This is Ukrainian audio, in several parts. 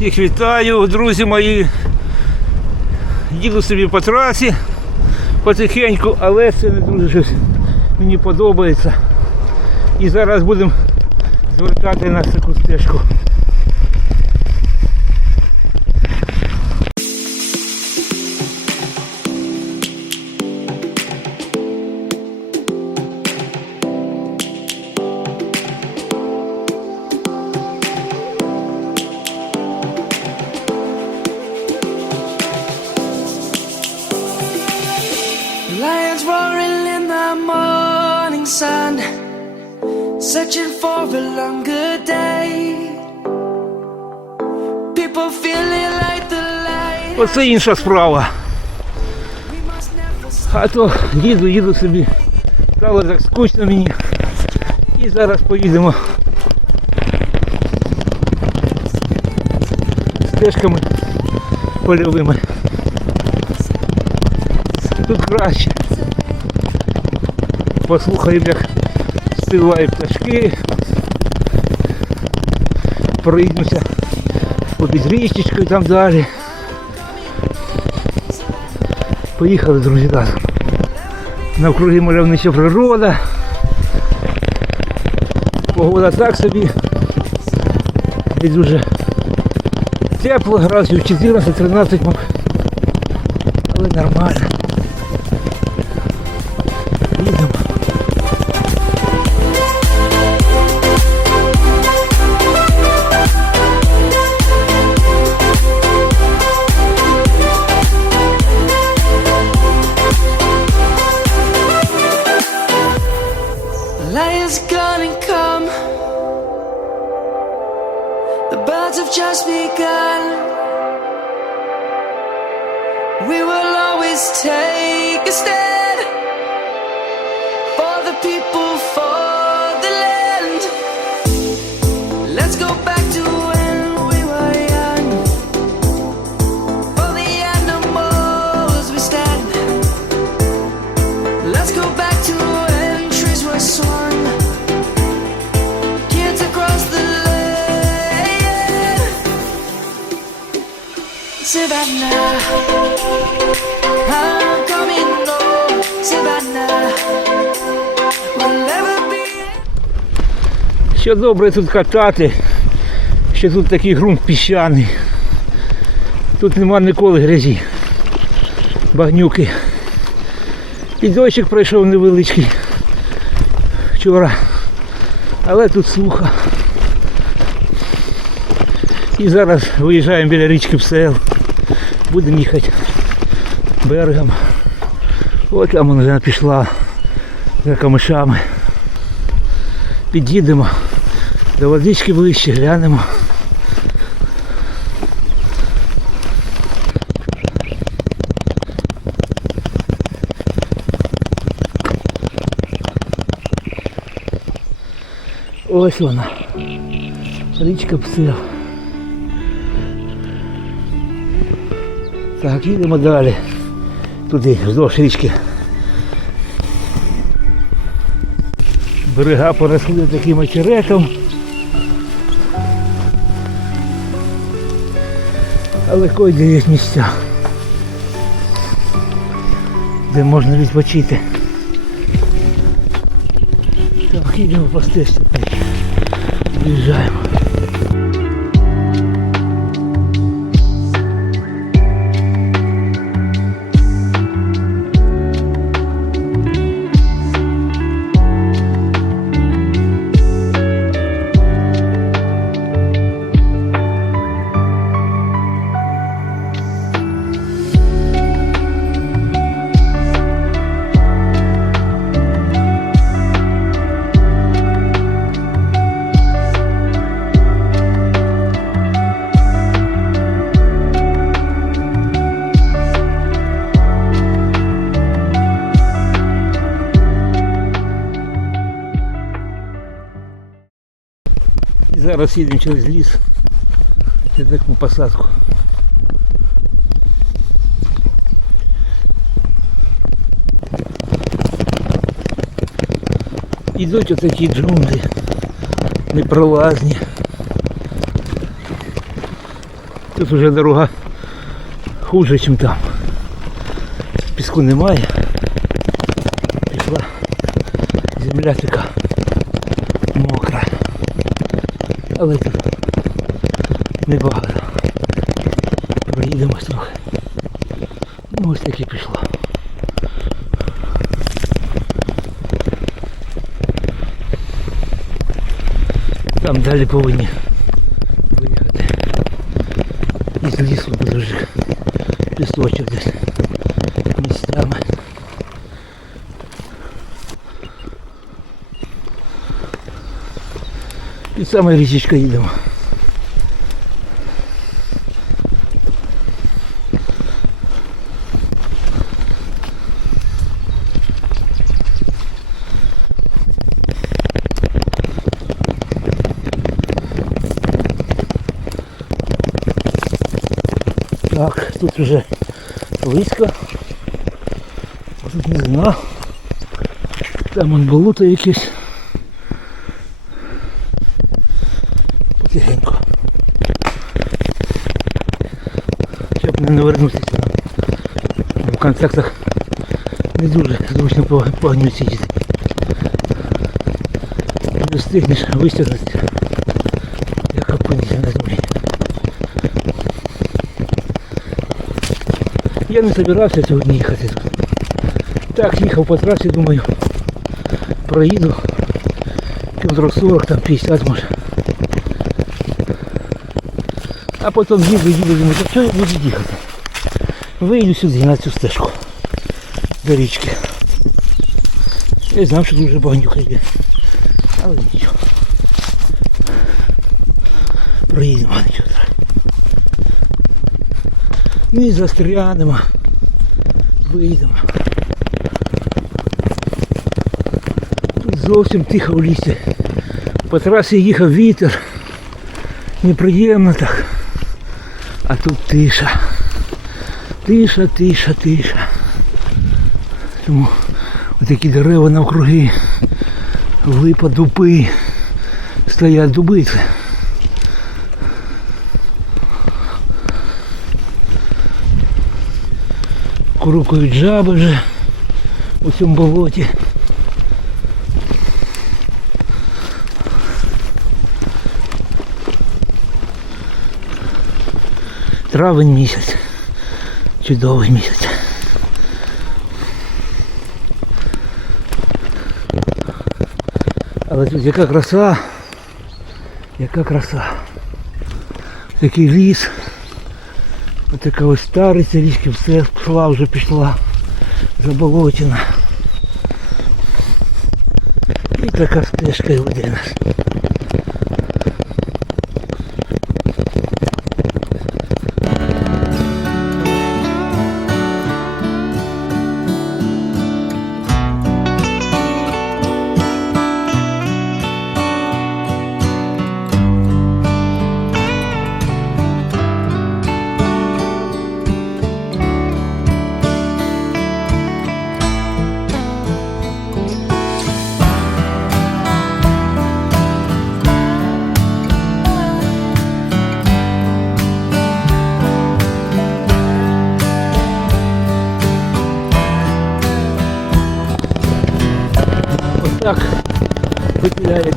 Всіх вітаю, друзі мої. Їду собі по трасі потихеньку, але це не дуже щось мені подобається. І зараз будемо звертати на таку стежку. Sun, searching for a longer day. People feeling like the light. Оце інша справа. А то їду, їду собі. Стало так скучно мені. І зараз поїдемо стежками польовими. Тут краще. Послухаємо, як співають пташки. Проїдемося попід річечкою там далі. Поїхали, друзі, разом. Навкруги мальовнича природа. Погода так собі. І дуже тепло, градусів 14-13, мабуть. Але нормально. Lions gonna come. The birds have just begun. We will always take a stand Savannah. Що добре тут катати, що тут такий ґрунт піщаний. Тут нема ніколи грязі. Багнюки. І дощик пройшов невеличкий вчора. Але тут сухо. І зараз виїжджаємо біля річки Псел. Будемо їхати берегом. От там вона пішла за камишами. Під'їдемо до водички ближче, глянемо. Ось вона. Річка Псил. Так, їдемо далі. Туди, вздовж річки. Берега поросли таким очеретом. Але кое є місця, де можна відпочити. Так, їдемо по стежці. Виїжджаємо. Зараз їдемо через ліс. Це таку посадку. Ідуть отакі джунглі, непролазні. Тут вже дорога хуже, ніж там. Піску немає. Пішла земля така Але тут небагато. Проїдемось трохи. Ну ось таки пішло. Там далі повинні виїхати. Із лісу буде вже пісочок десь місцями. І саме річечка їдемо. Так, тут вже близько. Тут не знаю. Там он болото якесь. В контактах не дуже зручно по, по огню сидіти. Не встигнеш вистягнути, як опинишся на землі. Я не собирався сьогодні їхати тут. Так, їхав по трасі, думаю, проїду. Кілометрів 40, там 50 може. А потім їду, їду, думаю, так що я буду їхати? Вийду сюди на цю стежку до річки. Я знав, що дуже багнюка є. Але нічого. Проїдемо нічого. Ну і застрянемо. Вийдемо. Тут зовсім тихо в лісі. По трасі їхав вітер. Неприємно так. А тут тиша. Тиша, тиша, тиша. Тому отакі дерева навкруги. Липа, дупи. Стоять дуби. це. Курукають жаби вже у цьому болоті. Травень місяць. Чудовий місяць. Але тут яка краса, яка краса. Такий ліс. Ось така ось стариця, річки все пішла, вже пішла заболотіна. І така стежка й веде нас.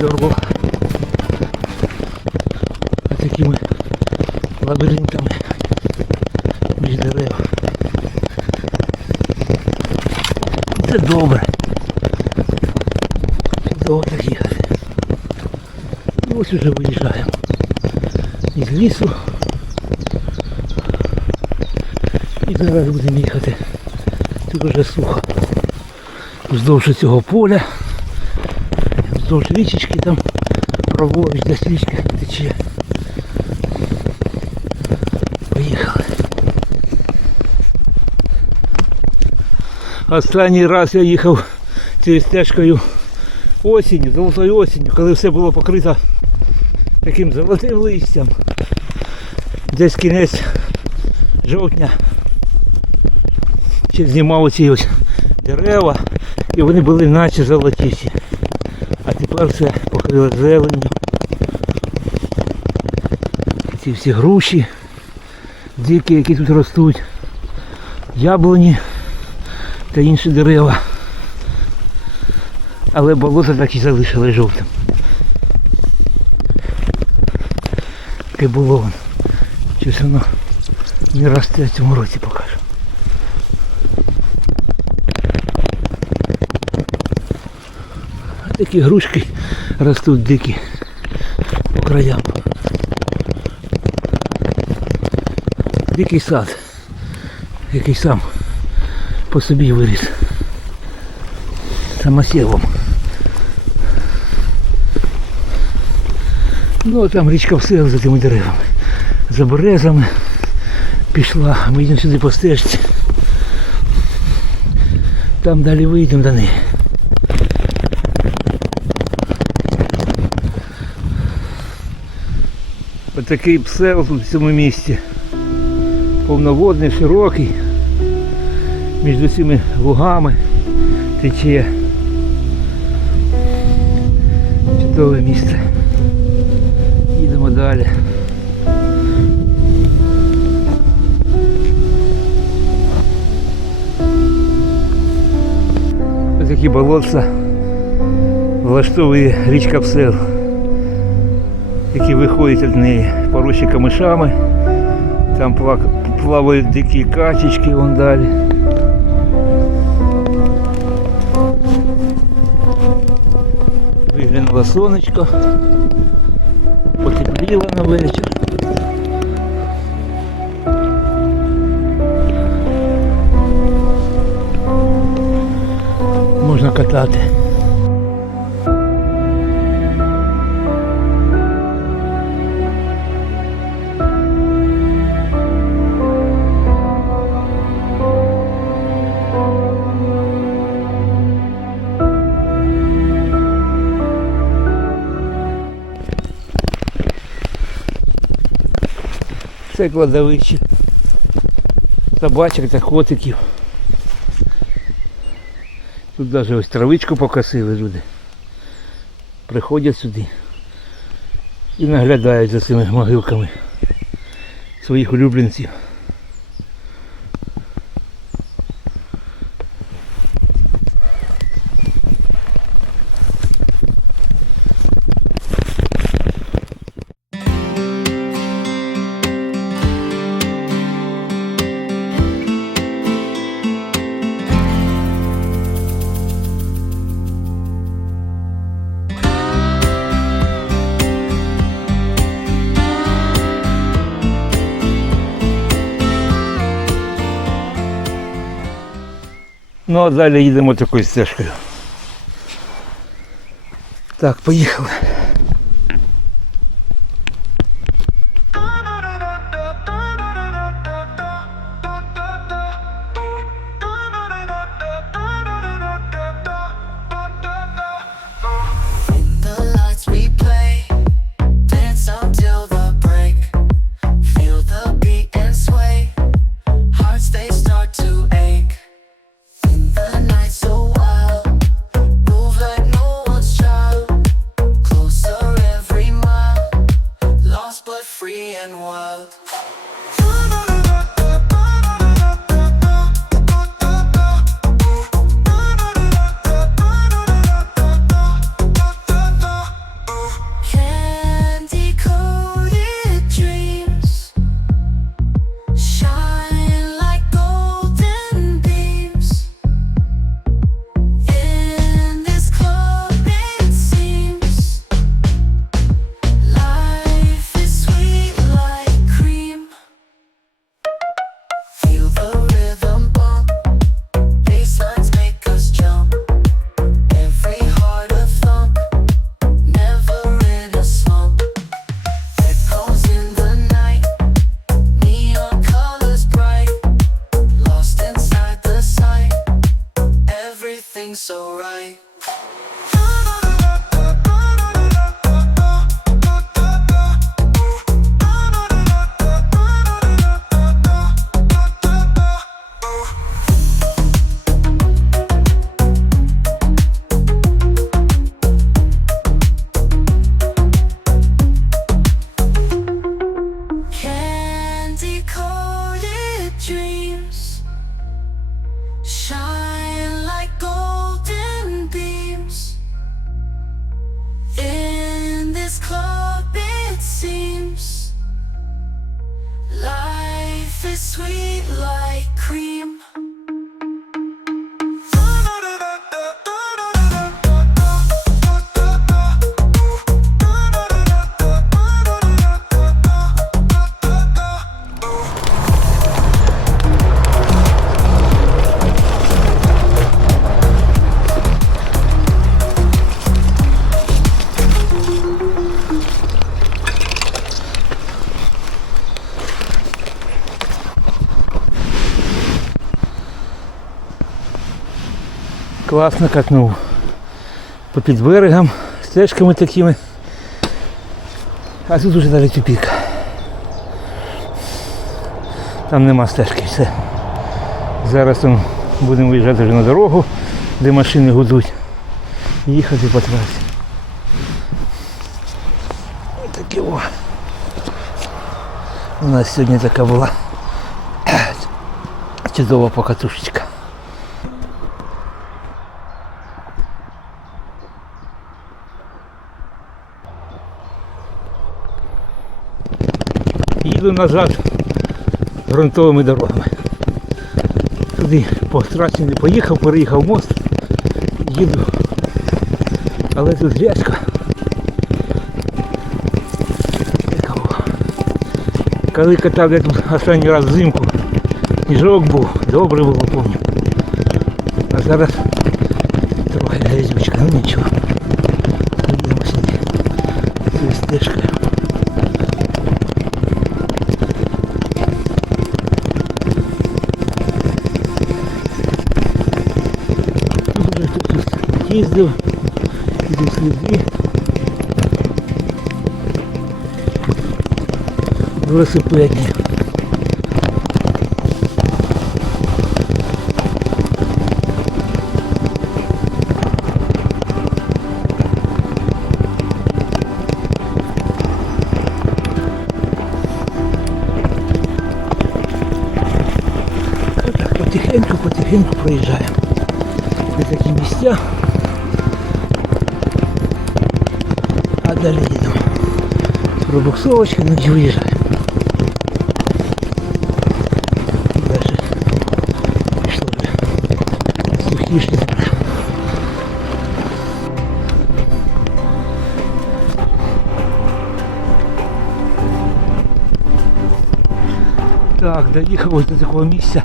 Дорогу. Такими лабіринтами між дерев. Це добре. Чудово так їхати. Ось уже виїжджаємо із лісу. І зараз будемо їхати. Тут вже сухо. Вздовж цього поля. Вздовж річечки там праворуч десь річка тече. Поїхали. Останній раз я їхав цією стежкою осінню, золотою осінню, коли все було покрито таким золотим листям. Десь кінець жовтня. Ще знімав оці ось дерева і вони були наче золотісті. А все покрило зеленню. Ці всі груші дикі, які тут ростуть, яблуні та інші дерева. Але болото так і залишили жовтим. Таке було воно. Щось воно не росте в цьому році покажу. Такі грушки ростуть дикі по краям. Дикий сад, який сам по собі виріс. Самосєвом. Ну а там річка все за тими деревами. За березами пішла, ми йдемо сюди по стежці. Там далі вийдемо до неї. Отакий псел тут в цьому місці. Повноводний, широкий. Між цими лугами тече. Чудове місце. Їдемо далі. Ось такі болотця влаштовує річка Псел, які виходять від неї поросші камишами. Там пла- плавають дикі качечки вон далі. Виглянуло сонечко. Потепліло на вечір. Можна катати. Це кладовище. Собачок та котиків. Тут навіть ось травичку покосили люди. Приходять сюди і наглядають за цими могилками своїх улюбленців. Ну а далі їдемо такою стежкою. Так, поїхали. Класно катнув. По під берегом, стежками такими. А тут уже далі тупік. Там нема стежки, все. Зараз там будемо виїжджати вже на дорогу, де машини гудуть. Їхати по трасі. Таке о. У нас сьогодні така була чудова покатушечка. Їду назад ґрунтовими дорогами. Туди по трасі не поїхав, переїхав мост, їду. Але тут рязко. Коли катав я тут останній раз взимку, сніжок був, добре було, пам'ятаю. А зараз їздив, іде сліди. Велосипедні. Потихеньку, потихеньку проїжджаємо. Ось такі місця. Далі їдемо. Пробуксовочка, ну і виїжджаємо. Далі пішло вже сухіше. Так, доїхав ось до такого місця,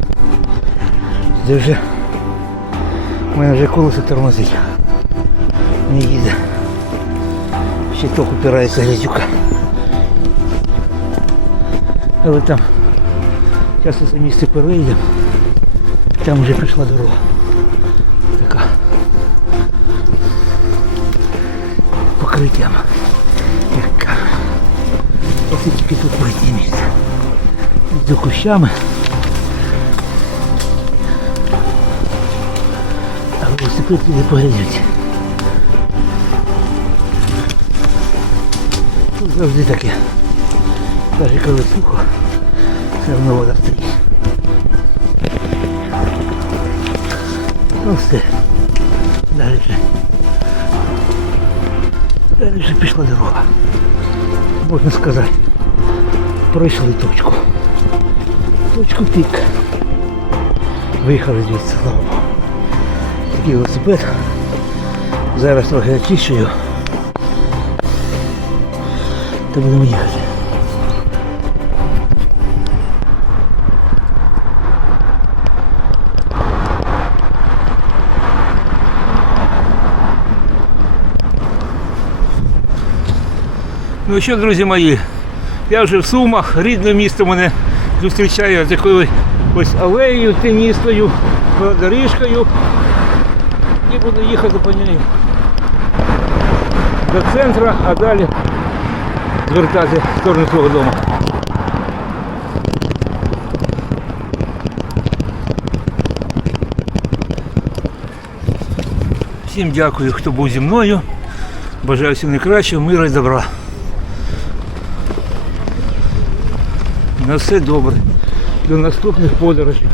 де вже у мене вже колесо тормозить. Не їде. Ще ток упирається грязюка. Але там зараз це місце перейдемо. Там вже пішла дорога. Така. Покриттям. Яка. Оце тут пройти місце. Кущами. А велосипед туди погрязють. Завжди таке. Навіть коли сухо, все одно вода стоїть. Ну все. Далі. Далі вже пішла дорога. Можна сказати. Пройшли точку. Точку пік. Виїхали звідси, слава Богу. Такий велосипед. Зараз трохи очищую. Та будемо їхати. Ну що, друзі мої, я вже в Сумах, рідне місто мене зустрічає такою ось алеєю теністою, доріжкою. І буду їхати по ній до центру, а далі звертати в сторону свого дому. Всім дякую, хто був зі мною. Бажаю всім найкращого, миру і добра. На все добре. До наступних подорожей.